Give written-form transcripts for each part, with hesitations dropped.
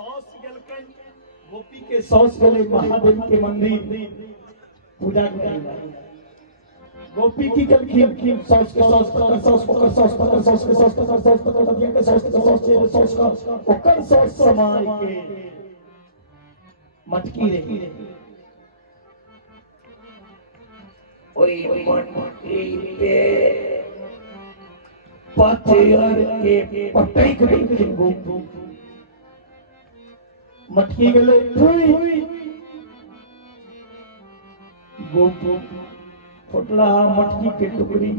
Sauce गेलकन गोपी के sauce गेले महादेव के मंदिर पूजा करेला। गोपी की कलखी सौस के सौस पकड़ सौस पकड़ सौस पकड़ सौस के सौस पकड़ सौस पकड़ दिया के सौस के सौस चेहरे सौस का पकड़ सौस समाय के मटकी रे ओई मटकी पे पत्थर के पटक के गोपी मटकी गले गोपी फुटला मटकी के टुकड़ी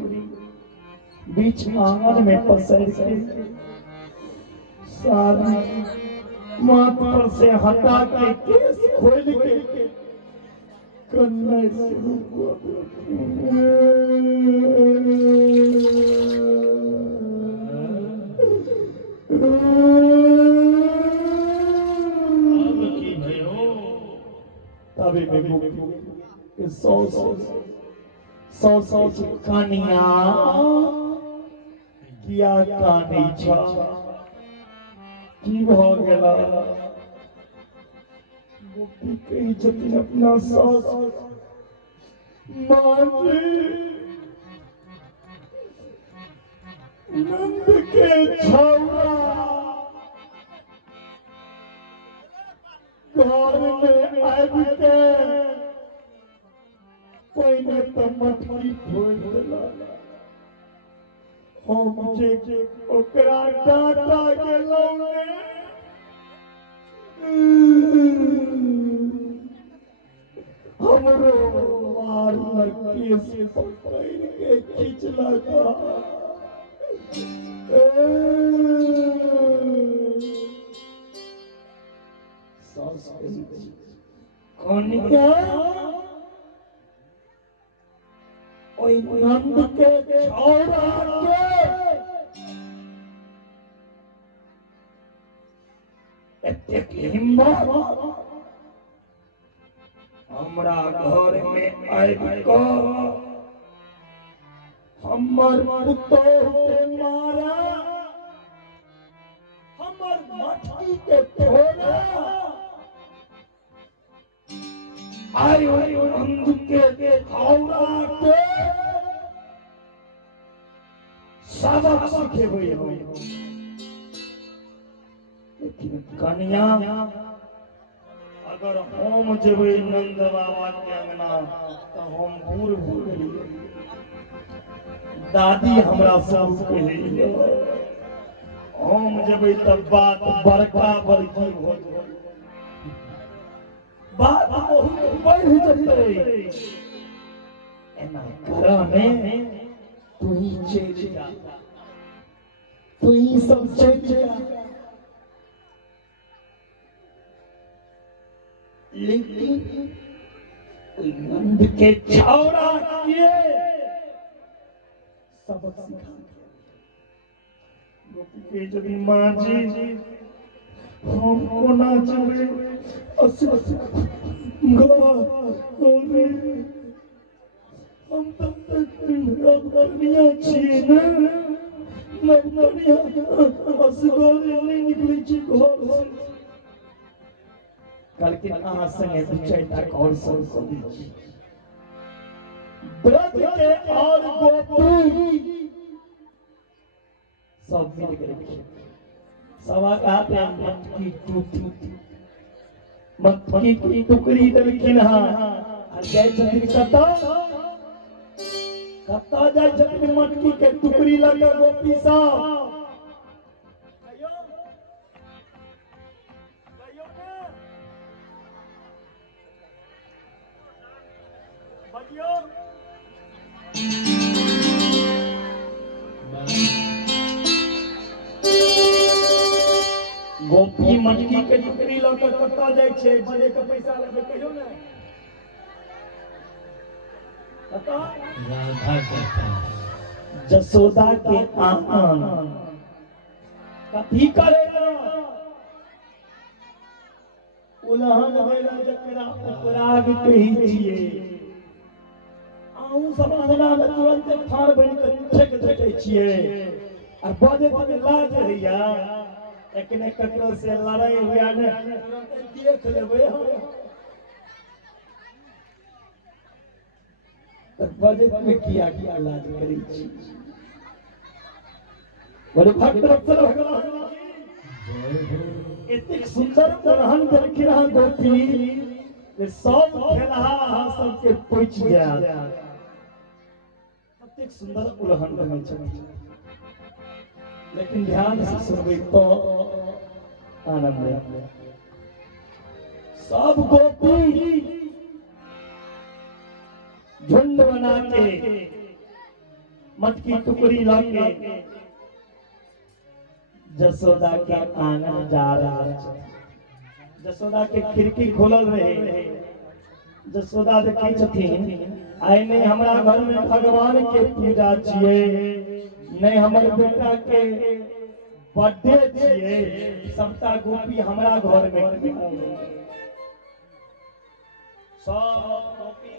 बीच आंगन में पसर के सारी माथ पर से हटा के केस खोल के कन्ना शुरू तभी में गोपी सौ कनिया किया कानी छा की भ गेला गोपी कही जतिन अपना सास मांगे नंद के छौरा घर में आबि के पहले तो मटकी फोड़ देला हम जे ओकरा डांटा गेलौ ने हमरो मार केस पकड़ के खींचला का सास कन्या ओई नंद के छौरा के एतेक हिम्मत हमरा घर में आबि क हमर पुतोह के मारा हमर मटकी के फोड़ा आयो नंद के छौरा के सबक सिखेबै हो लेकिन कन्या अगर हम जेबै नंद बाबा के अंगना तो हम बूढ़ हो गेलियै दादी हमरा सब कहलियै हम जेबै तब बात बड़का बड़की हो जेबै बात बहुत बढ़ जतै एना घरमे तू ही चल जा तू ही सब चल जा लेकिन नंद के छौरा किए सबक सिखा गोपी के जब माँ जी हम कोना जेबै हम तब तक कन्या छियै ने कन्या असगरे नहीं निकलै छी घर से लेकिन अहाँ संगे दू चारि टा और सब करै छी व्रत के और गोपी सब मिल के सवा का मटकी टूटी मटकी की टुकड़ी देलखिन हाँ जाय छथिन कता जाय छथिन मटकी के टुकड़ी लगा गोपी साहब गोपी मटकी के टुकड़ी लकर कता जाय छे बजे के पैसा लेबे कहियो ने कता जसोदा के आंगन कथी करेला उलहन भेला जकरा उपराग कही छिए आऊ सब अंगना में तुरंत ठाड़ बन के ठेक ठेकै छिए आ बजे तक लाज हैया लेकिन ककरो से लड़ाई हुआ ने देख लेबै हम बजट में किया इलाज करी छी बड़े भक्त वत्सल भगवान इतनी सुंदर उड़हन देखी रहा गोपी ये सब खेलहा सबके पूछ गया इतनी सुंदर उड़हन बने छथि लेकिन ध्यान से सुनबै तो आनंद है सब गोपी झुंड बना के मत की टुकड़ी लाके जसोदा के आंगन जा रहा है जसोदा के खिड़की खोलल रहे जसोदा देखै छथिन आइ नहीं हमरा घर में भगवान के पूजा छिए नहीं हमर बेटा के बर्थडे छिए सबटा गोपी हमरा घर में सब गोपी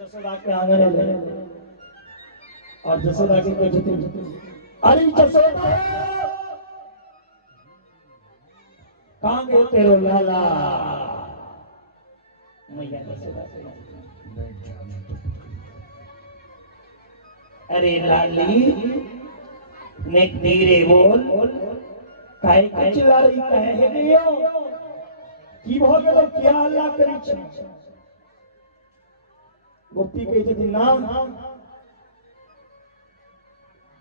जसोदा के आंगन में और जसोदा के कहते अरे जसोदा कहाँ गए तेरो लाला मैया जसोदा अरे लाली ने धीरे बोल काहे चिल्ला रही काहे गयो की भ गेलो क्या हल्ला करै छी गोपी के यदि नाम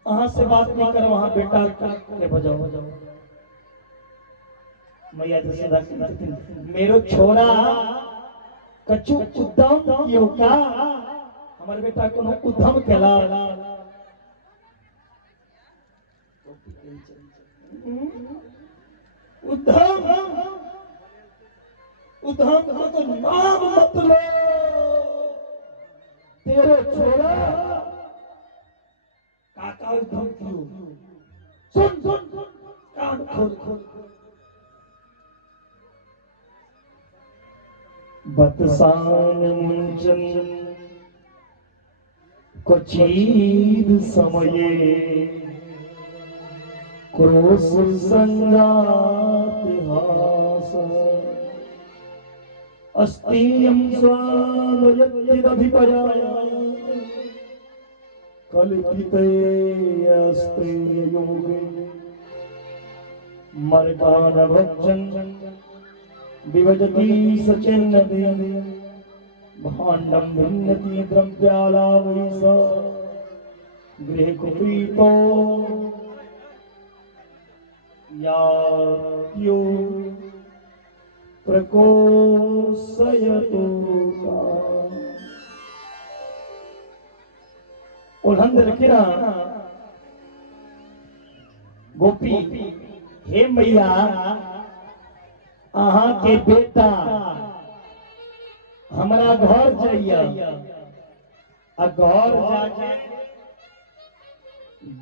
अहाँ से बात नहीं कर वहां बेटा के बजाओ मैया जसोदा मेरो छोरा कछु उद्यम कियो का हमर बेटा कोनो उद्यम केला उद्यम उद्यम तो नाम मत लो तेरे छोरा काका उद्यम क्यों सुन सुन कान खोल खोल बतसान मुंचन क्वचिद समये क्रोश संजात हास अस्तियं स्वालयत्यभिपयाय कल्पिते अस्ते योगे मर्कान भक्षन् विभजति सचिन्नति भाण्डं भिन्नति द्रव्यालावैष गृहे कुपीतो यात्यो प्रकोशयतो उल्हन रखिरा गोपी हे मैया अहाँ के बेटा हमारा घर जाइए आ घर जाके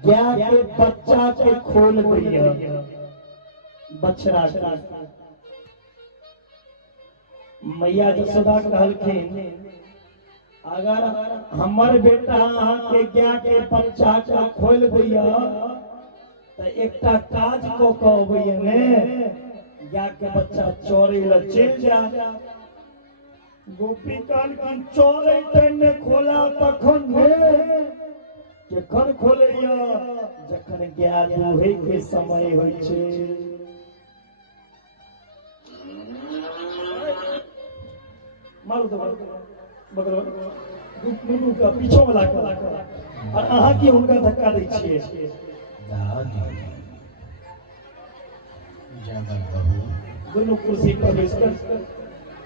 गाय के बच्चा के खोल दिया बछड़ा का मैया जसोदा कहलखिन अगर हमर बेटा अहाँ के गाय के बच्चा के खोल दिया तो एकटा काज को कहबैया ने गाय के बच्चा चोरे ला चल जा गोपी कहलखिन चोरे टाइम में खोला तखन जखन खोलैया जखन गाय दुहै के समय होइ छै मारू तो बगल दुनू का पीछो वाला और अहाँ की हुनका धक्का दै छियै दोनों कुर्सी पर बैठकर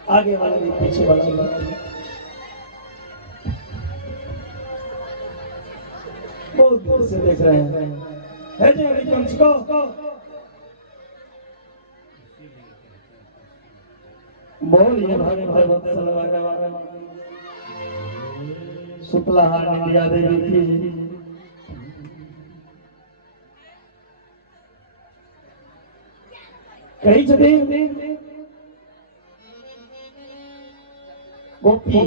आगे वाला भी पीछे वाला बहुत दूर से देख रहे हैं है जी हरिवंश को बोलिए भाई भगवत शुक्ला निंदिया देवी की कही जगह गोपी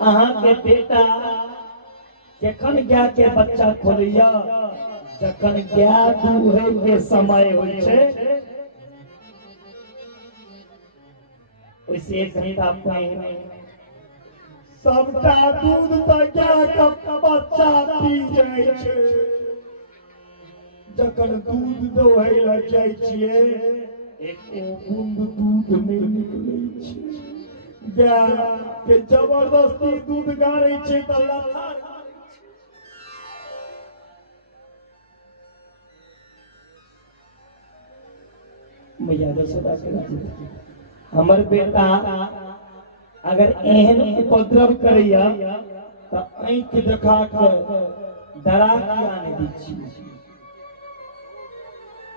अहाँ के बेटा जखन गाय के बच्चा खोलिया जखन गाय दूहै के समय होइ छै ओइसे 1 घंटा पहिने सबटा दूध त गाय के बच्चा पी जाइ छै। जखन दूध दोहै ल जाइ छियै एको बूंद दूध नहीं निकलै छै। गाय के जबरदस्ती दूध गाड़ै छै त लथार मैया यशोदा के हमर बेटा अगर एहन उपद्रव करैया त आंख देखा के डरा किया नहीं दै छी।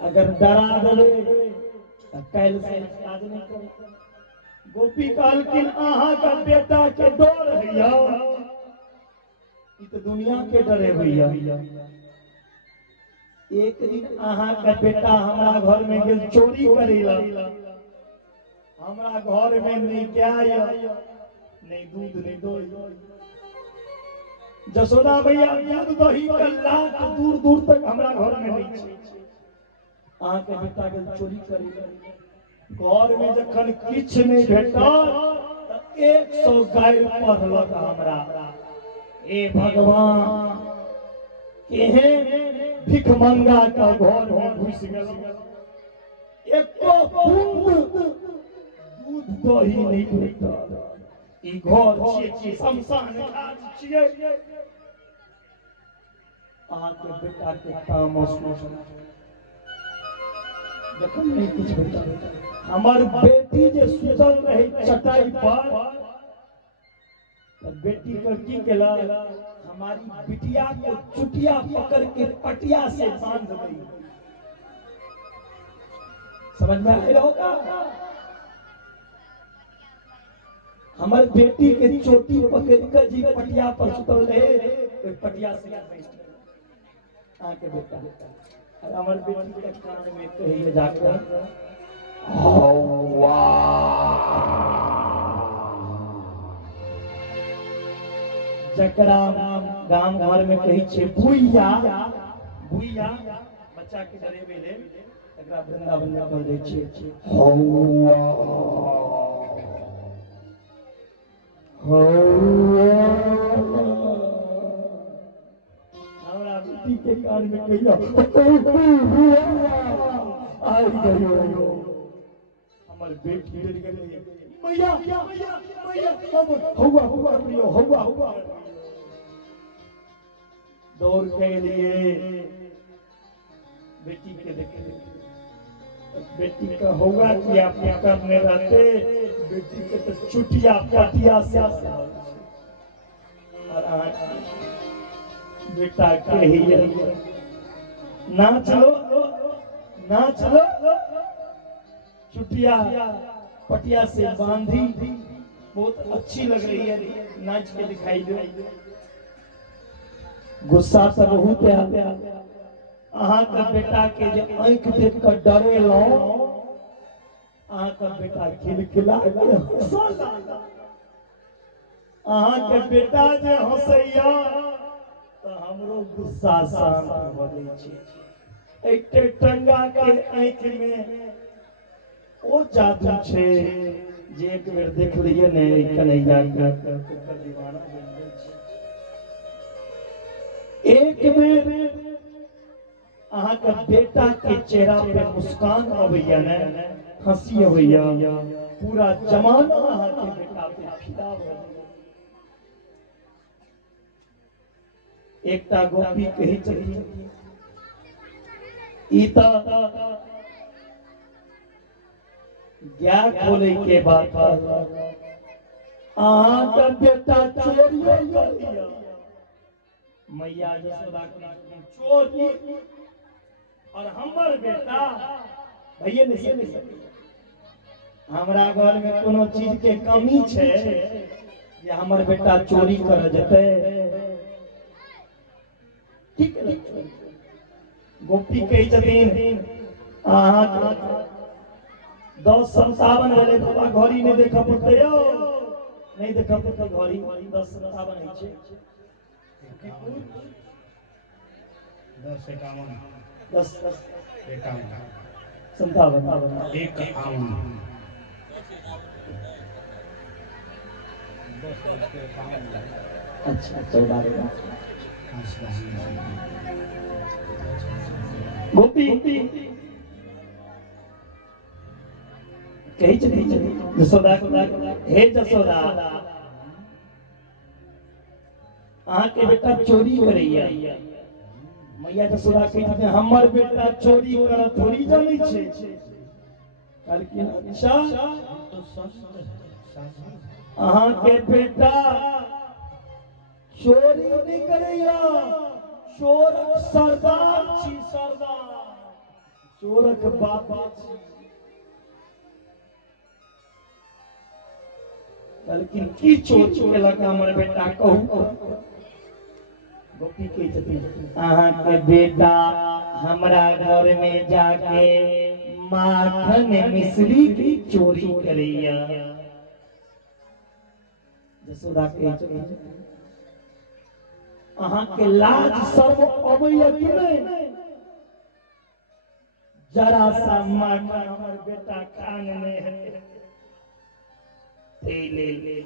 अगर डरा देबै त काल्हि से काज नहीं करे। गोपी कहलखिन अहाँ का बेटा के डर हैया ई त दुनिया के डरे भैया। एक दिन अहाँ का बेटा हमरा घर में गेल चोरी करेला, हमरा घर में नहीं गाय नहीं दूध नहीं दही। यशोदा भैया दूध दही का लाख दूर दूर तक हमरा घर में नहीं छै। अहाँ के बेटा गेल चोरी करेला, घर में जखन किछ नहीं भेटल त 100 गाय पढ़लक हमरा। ए भगवान केहन भिखमंगा का घर में घुस गेल, एको बूंद दूध दही नहीं भेटल। ई घर छियै शमशान घाट छियै। अहाँ के बेटा के तामस जखन नहीं किछ भेटल, हमर बेटी जे सुतल रहे चटाई पर त बेटी को की केला, हमारी बिटिया को चुटिया पकड़ के पटिया से बांध दी। समझ में आया होगा? हमारी बेटी के चोटी पकड़ कर जी पटिया पर सुतल रहे तो पटिया से आके बेटा और हमारी बेटी के कान में कहिए जाकर हौवा जकरा गांव घर में कही छे बुइया बुइया बच्चा के डरेबे ले एकरा वृंदावन में कहल जाय छे हौवा हौवा। हमरा बेटी के कान में कहिया आई गयो। हमर बेटी डर गेलै, मैया मैया मैया हौवा हौवा प्रियो हौवा हौवा। दौड़ के लिए बेटी के देखे, बेटी का होगा कि आप करने रहते, बेटी के तो चुटिया पटिया से और बेटा के ही नाच लो चुटिया पटिया से बांधी बहुत अच्छी लग रही है, नाच के दिखाई दे। गुस्सा से बहुत है अहाँ का बेटा के जो आंख देख कर डरे लो, अहाँ का बेटा खिलखिला अहाँ के बेटा जे हंसैया तो हमरो गुस्सा शांत भ जाय छै। एकटे टंगा के आंख में ओ जादू छे जे एक बेर देख लिये ने कन्हैया के दीवाना बन जाय छै। एक बेर अहाँ का बेटा के चेहरा पे मुस्कान अबैया ने हंसी अबैया, पूरा जमाना अहाँ के बेटा पे फिदा भ जाय। एकटा गोपी कही छथिन ई त ज्ञान खोले के बाद अहाँ का बेटा चोरी कर लिया। मैया यशोदा चोरी और हमर बेटा भैये नहीं सके। हमरा घर में कोनो चीज के कमी छे जे हमर बेटा चोरी कर जते, ठीक है। गोपी कही छथिन अहाँ 10:57 भेले बाबा घड़ी नहीं देख पड़ते हो, नहीं देख पड़ते घड़ी 10:57 है छे। 10 51 10 51 57 51 अच्छा 14 गोपी कही चली जसोदा हे जसोदा अहाँ के बेटा चोरी करैया मैया जसोदा कही हमर बेटा चोरी कर थोड़ी जानै छै कहलखिन अच्छा तो सच अहाँ के बेटा चोरी नहीं करैया चोरक सरदार छी सरदार चोरक बाबा छी लेकिन की चोर केलक हमर बेटा कहू गोपी के छथिन अहाँ के बेटा हमरा घर में जाके माखन मिश्री की चोरी करैया जसोदा के छथिन अहाँ के लाज शर्म अबैया कि नहीं जरा सा माखन हमर बेटा खान में है ले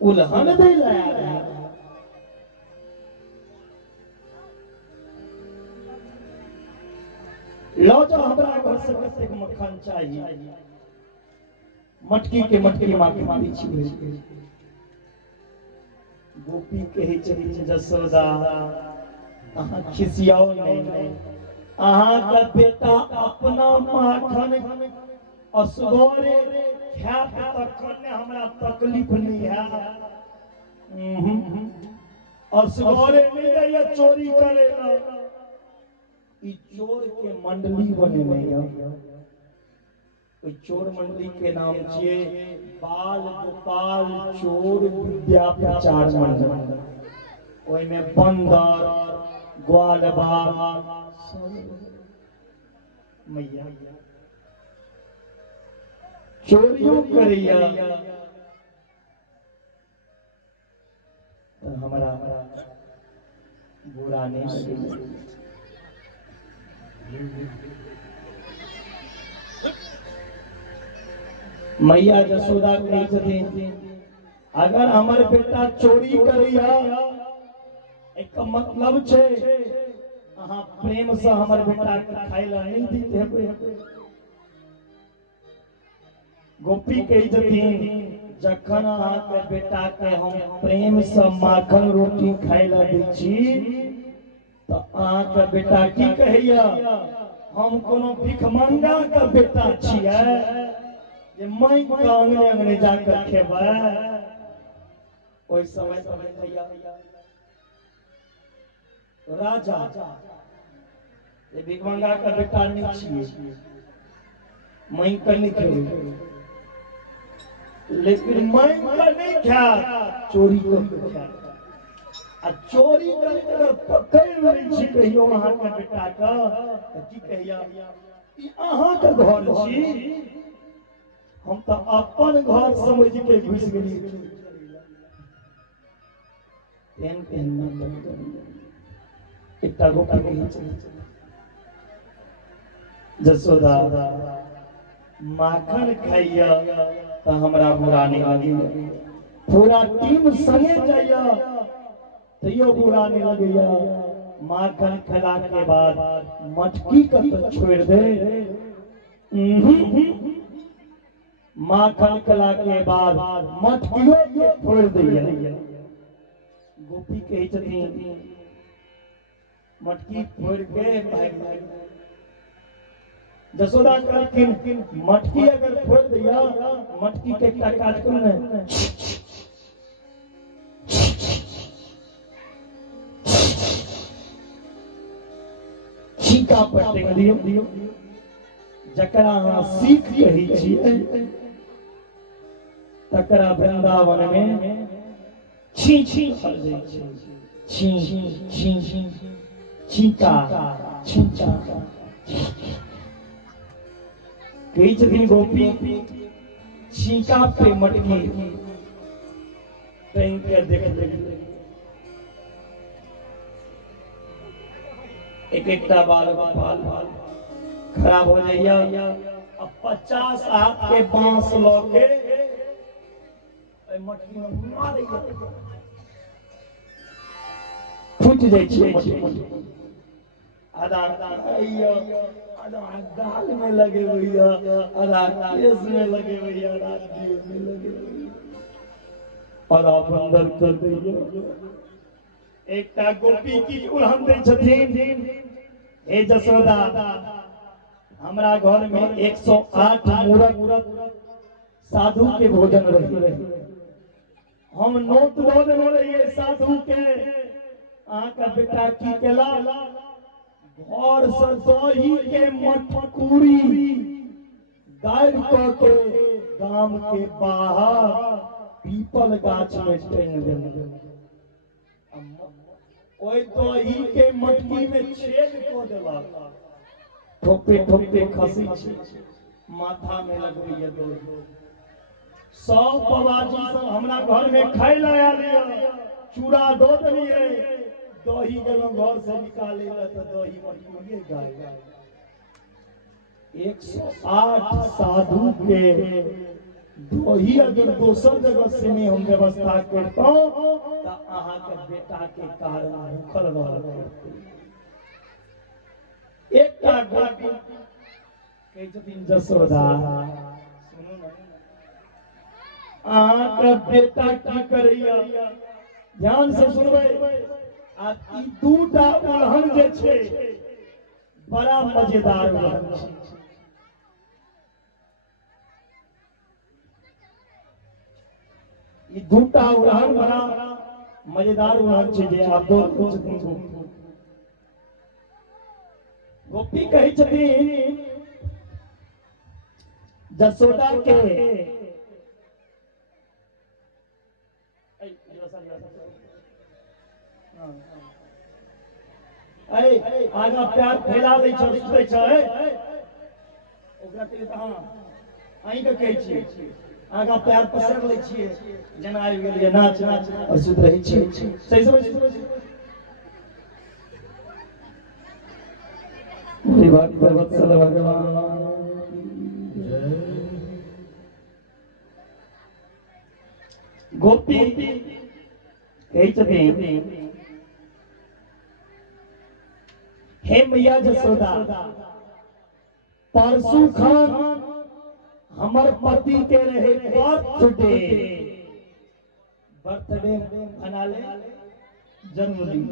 उल्हन दे लाया लो जो हमरा घर से कतेक मक्खन चाहिए मटकी के मटकी माखन छी गोपी कहे छथिन जसोदा अहाँ खिसियाओ नहीं अहाँ का बेटा अपना माखन असगोरे ख्यात तखन हमरा तकलीफ नहीं है असगोरे नहीं है या चोरी करेगा ई चोर के मंडली बने नहीं है कोई चोर मंडली के नाम छिए बाल गोपाल चोर विद्या प्रचार मंडल ओई में बंदर ग्वालबाल मैया चोरियों करिया तो हमारा बुरा नहीं लगे मैया जसोदा कही छथिन अगर हमार बेटा चोरी करिया एक मतलब छे अहाँ प्रेम से हमार बेटा के खाई ला नहीं दीते गोपी कही छथिन जखन अहाँ के बेटा के हम प्रेम से माखन रोटी खाई ला दै छी तो अहाँ के बेटा की कहैया हम कोनो भिखमंगा के बेटा छियै जे माई के अंगने अंगने जाकर खेबै ओइ समय भैया राजा ये भिखमंगा का बेटा नहीं छियै माई के नहीं खेबै लेकिन माई का नहीं खा चोरी को खा आ चोरी करके अगर पकड़ लै छी कहियो अहाँ के बेटा के त की कहिया ई अहाँ के घर छी हम तो अपन घर समझ के घुस गेली एकटा गोपी कही जसोदा माखन खाइया तो हमरा बुरा नहीं लगे पूरा टीम संगे जाइया तैयो बुरा नहीं लगेया माखन खिला के बाद मटकी का तो छोड़ दे माखन खिला के बाद मटकियों के छोड़ दिया गोपी कही छथिन मटकी फोड़ के भाग जसोदा कहलखिन मटकी अगर फोड़ दिया मटकी के एकटा काज करू ने छीका पर टेक दियो जकरा अहाँ सीख कही छियै तकरा वृंदावन में छी छी कर दै छै छी छी छी छीका छीका कही छथिन गोपी छीका पे मटकी टांग के देख एक एकटा बाल खराब हो जाइए। अब 50 हाथ के बांस लगे मटकी में मारिए फूट जाइ छै। आधा आधा गाल में लगे भैया, आधा केस में लगे भैया, आधा जीव में लगे भैया, और आप अंदर कर दीजिए। एकटा गोपी की उड़ान दै छथिन, हे जसोदा हमरा घर में 108 मूरत साधु के भोजन रही, हम नोट दो देने रहिए साधु के। अहाँ का बेटा की केला, घर से दही के मटकूरी गाड़ि के गांव के बाहर पीपल गाछ में टांग देने। ओई दही के मटकी में छेद को देला, ठोपे ठोपे खसी माथा में लगबैया दही। सब बाबाजी सब हमरा घर में खाए ला लिया, चूड़ा दो दिए, दही गेलो घर से निकाले तो दही मटकुरिए गाय। 108 साधु के दही अगर दोसर जगह से नहीं हम व्यवस्था करता तो अहाँ के बेटा के कारण भूखल रह। एकटा गोपी कहै छथिन जसोदा सुनू ना, अहाँ के बेटा की करैया, ध्यान से सुनबै। आ ई दूटा उल्हन जे छै बड़ा मजेदार उल्हन छै। ई दूटा उल्हन बड़ा मजेदार उल्हन छै जे आप दो गोपी कहै छथिन जसोदा के आगा प्यार फैला लै छै, सुतै छै ओकरा के हां अहीं के कहै छियै आगा प्यार पसर लै छियै, जेना आबि गेलियै नाच नाच और सुत रहै छियै। सही समझ मेरी बात वत्सल भगवान गोपी कहै छथिन, हे मैया जसोदा, परसू खान हमर पति के रहे बर्थडे मना ले, जन्मदिन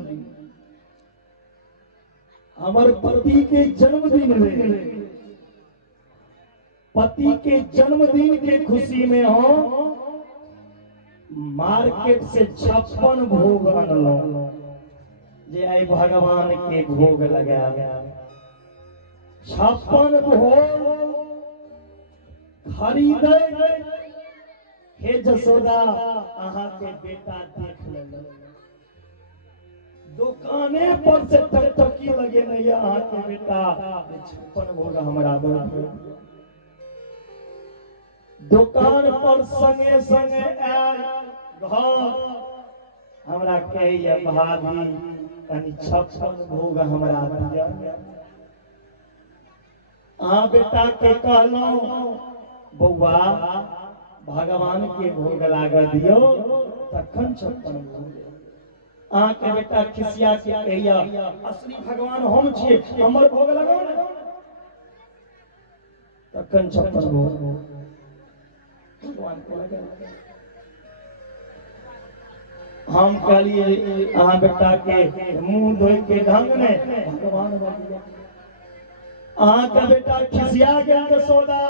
हमर पति के जन्मदिन रहे। पति के जन्मदिन के खुशी में हो मार्केट से 56 भोग अनलो जे आई भगवान के भोग लगा। 56 भोग खरीदे। हे जसोदा अहाँ के बेटा देख लेलो, दुकाने पर से टकटकी लगे नहीं अहाँ के बेटा 56 भोग हमरा दे। दुकान पर संगे संगे आयल घर हमरा कहिए भाभी कनी 56 भोग हमरा दिया। अहाँ बेटा के कहलौं बौआ भगवान के भोग लागा दियो तखन 56 भोग। अहाँ के बेटा खिसिया के कहिया असली भगवान हम छियै, हमर भोग लगाओ ना, तखन 56 भोग भगवान को लगा। हम कहलिए अहाँ बेटा के मुंह धोई के ढंग ने भगवान बन। अहाँ का बेटा खिसिया गया जसोदा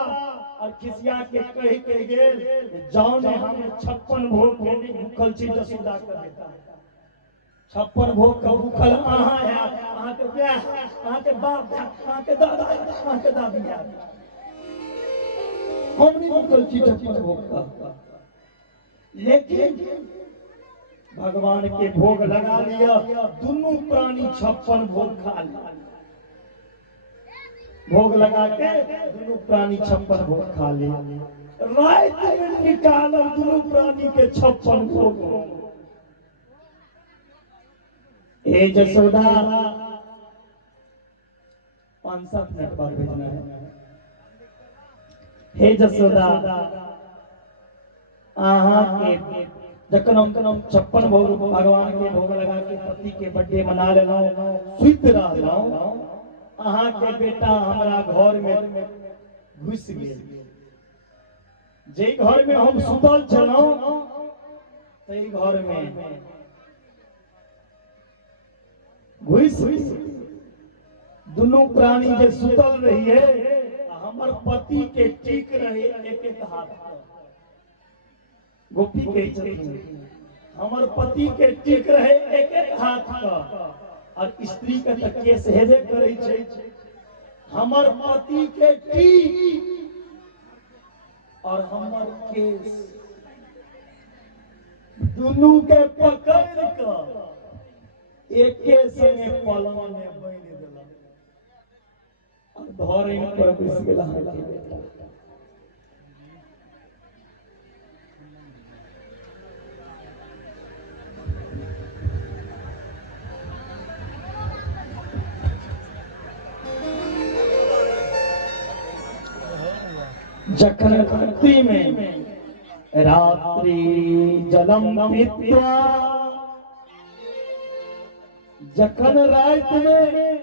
और खिसिया के कह के गेल जाओ ने हम 56 भोग के नहीं भूखल छी। जसोदा का बेटा 56 भोग का भूखल अहाँ है, अहाँ के ब्याह, अहाँ के बाप, अहाँ के दादा, अहाँ के दादी है, हम नहीं भूखल छी 56 भोग का। लेकिन भगवान के भोग लगा लिया, दोनों प्राणी 56 भोग खा लिया। भोग लगा के दोनों प्राणी 56 भोग खा लिया। रात में निकालो दोनों प्राणी के 56 भोग। ए जसोदा 5-7 मिनट बाद भेजना है। हे जसोदा आहा के जखन हम 56 भोग भगवान के भोग लगा के पति के बर्थडे मना लेलौ सुत रहलौ, आहा के बेटा हमरा घर में घुस गेल। जे घर में हम सुतल छलौ तई घर में घुस दुनू प्राणी जे सुतल रहिए, हमर पति के टीक रहे एक एक हाथ पर। गोपी कहे छथिन हमर पति के टीक रहे एक एक हाथ पर, और स्त्री के त केस हेबे करे छै। हमर पति के टीक और हमर केस दुनू के पकड़ क एके संगे पलंग में बांध देलक और धरैन पर बैस गेला। जखन रात्रि में रात्रि जलम पीत्वा, जखन रात में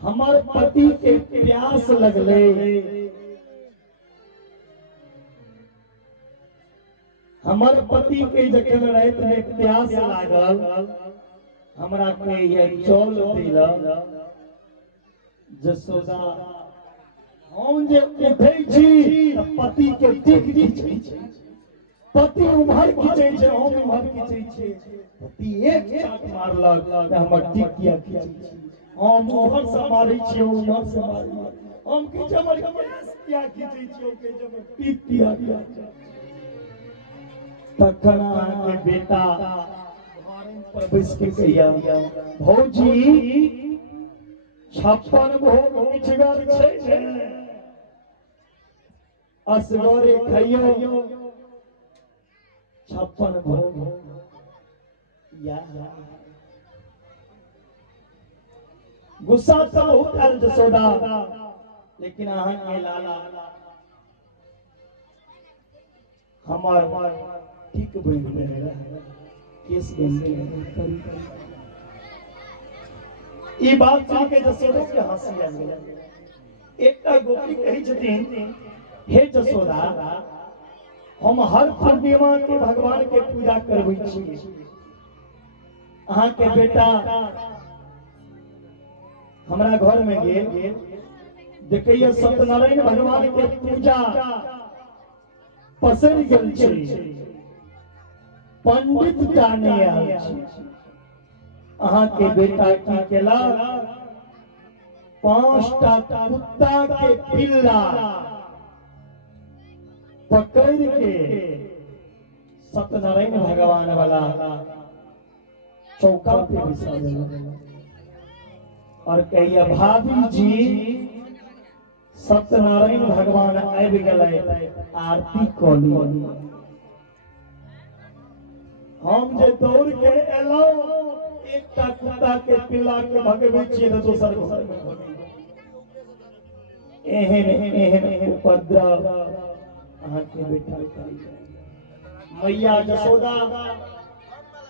हमर पति के प्यास लगले, हमर पति के जखन रात में प्यास लागल, हमरा के ये जल दिला। जसोदा हम जे उठै छी पति के टिक खींचै छै, पति उम्हर खींचै छै, हम उम्हर खींचै छै। पति एक चाट मारलक हमर टिक किया खींचै छै, हम उम्हर से मारै छी उम्हर से मारै, हम खींचै हमर केस किया खींचै छी, ओके जब टिक किया किया। तखन के बेटा पर बैस के कहिया भौजी 56 भोग मिठगर छै, असगरे खइयो 56 भोग या। गुस्सा तो बहुत आयल जसोदा, लेकिन अहाँ के लाला हमार ठीक बन रहे केस बन रहे। ई बात सुन के जसोदा के हंसी आ गई। एकटा गोपी कही छथिन हे जसोदा हम हर पूर्णिमा के भगवान के पूजा करबै छी, अहाँ के बेटा हमरा घर में गेल देखिए सत्यनारायण भगवान के पूजा पसर गेल छै, पंडित जाने आयल छै। अहाँ के बेटा की केला 5टा कुत्ता के पिल्ला पकड़ के सत्यनारायण भगवान वाला चौका पे बिछा देला और कहिया भाभी जी सत्यनारायण भगवान आबि गेलै, आरती कऽ ली। हम जे दौड़ के एलौ एकटा कुत्ता के पिल्ला के भगबै छियै तऽ दोसर घर में एहन उपद्रव अहाँ के बेटा मैया जसोदा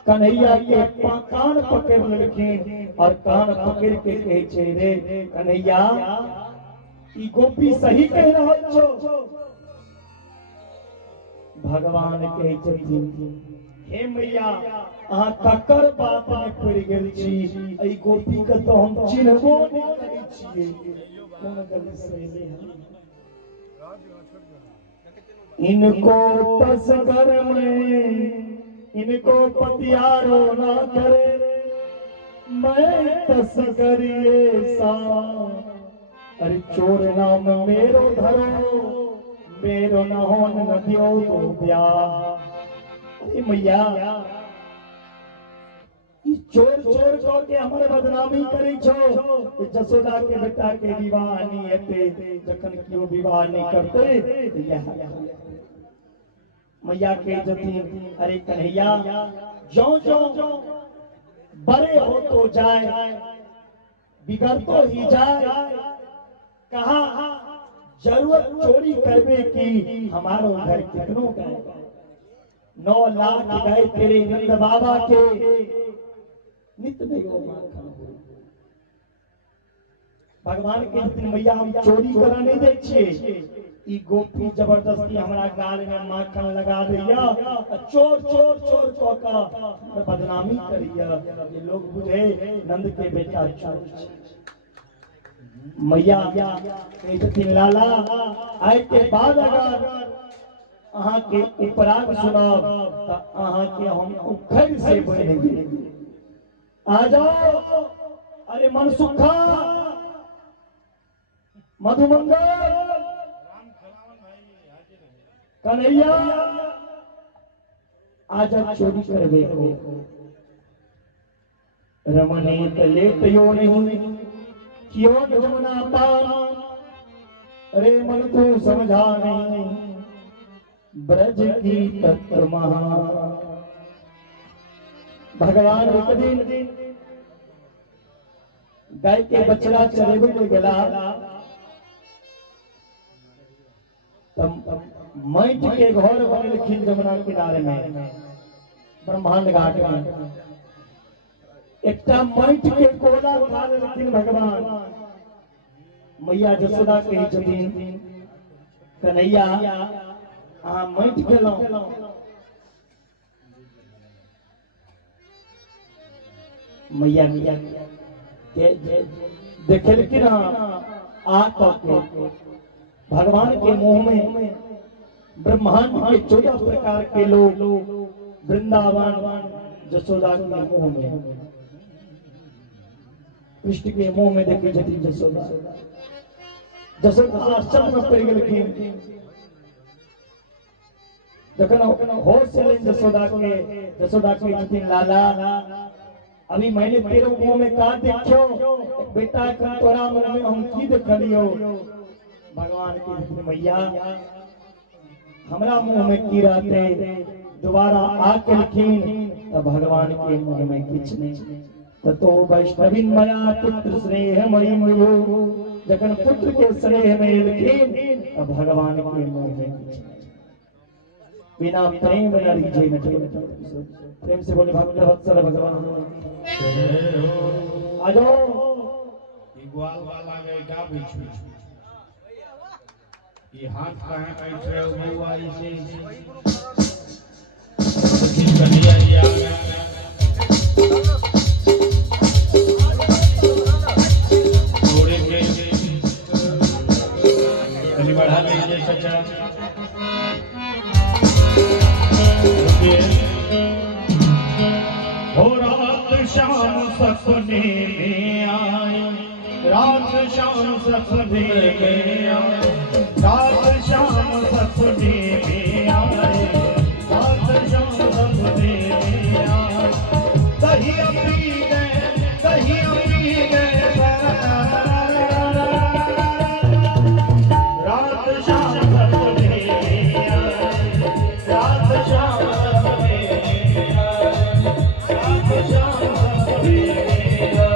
कन्हैया के कान पकड़ लेलखिन और कान पकड़ के कहे छै रे कन्हैया ई गोपी सही कह रहल छौ। भगवान कहे छथिन हे मैया अहाँ ककर बात में पड़ गेल छी, एई गोपी के तो हम चिन्हबो नहीं करै छियै, कोन गली से एले हैं। इनको तस्कर में इनको पतियारो ना करे, मैं तस्करिए सा। अरे चोर नाम मेरो धरो, मेरो न होन नदियों को ब्याह। मैया चोर चोर कह के हमर बदनामी करै छो। जसोदा के बेटा के विवाह नहीं हेते, जखन कियो विवाह नहीं करते मैया के जतीन अरे कन्हैया जो जो बड़े हो तो जाए, बिगड़ तो ही जाए, कहा जरूरत चोरी करवे की, हमारो घर कितनों का 9 लाख गए तेरे नंद बाबा के, नित्य देवो माखन हो। भगवान के दिन मैया हम चोरी करा नहीं दे छिए, ई गोपी जबरदस्ती हमारा गाल में माखन लगा दिया, चोर चोर चोर चौका बदनामी करिया, ये लोग बुझे नंद के बेटा चोर। मैया कहती लाला आए के बाद अगर अहाँ के उपराग सुनाब तो अहाँ के हम उखड़ से बढ़ेंगे। आ जाओ, अरे मनसुखा मधुमंगल कन्हैया, आज आप चोरी करवे हो। रमने लेत यो नहीं क्यों जमुना पान, अरे मन तू समझा नहीं ब्रज की तत्व महा। भगवान एक दिन गाय के बछड़ा चरेबे में गला, तब मैट के घर बनलखिन जमुना किनारे में, ब्रह्मांड घाट में। एकटा मैट के कोला खा लेलखिन भगवान। मैया जसोदा कही छथिन कन्हैया अहाँ मैट खेलौं, मैया के देखेलखिन आ के भगवान के मुंह में ब्रह्मांड के 14 प्रकार के लोग, वृंदावन जसोदा के मुंह में, कृष्ण के मुंह में देखे जती जसोदा। जसोदा आश्चर्य में पड़ गेलखिन, जखन होश चले जसोदा के जती लाला अभी मैंने तेरे मुंह में का देखियो, बेटा का तोरा मुंह में हम की देखलियो। भगवान की मैया हमरा मुंह में की रहते, दोबारा आके लिखीन तो भगवान के मुंह में कुछ नहीं। तो वैष्णविन मया पुत्र स्नेह मई मयो, जखन पुत्र के स्नेह में लिखीन तो भगवान के मुंह में कुछ नहीं। बिना प्रेम न रीझे न प्रेम से बोले भक्त वत्सल भगवान। आ जाओ ग्वाल वाला गए का बिछु, ये हाथ कहाँ बैठे हुए वाली से कन्हैया जी आ गया। थोड़े के कहीं बढ़ा लीजिए सच्चा। हो रात शाम सपने में आए, रात शाम सपने में आए, रात शाम सपने में आए, रात शाम सपने में आए। कहीं पी गए, कहीं पी गए, रात शाम सपने में आए, रात शाम सपने में आए, रात शाम सपने में आए।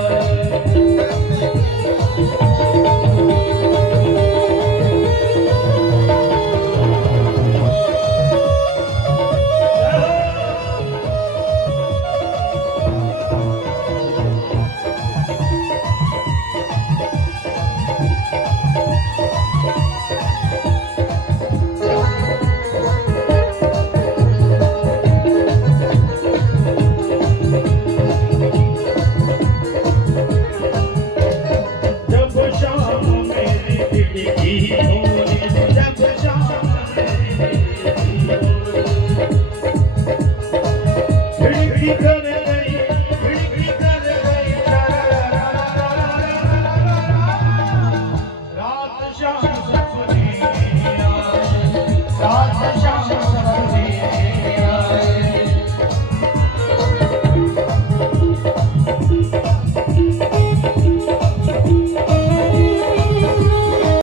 Because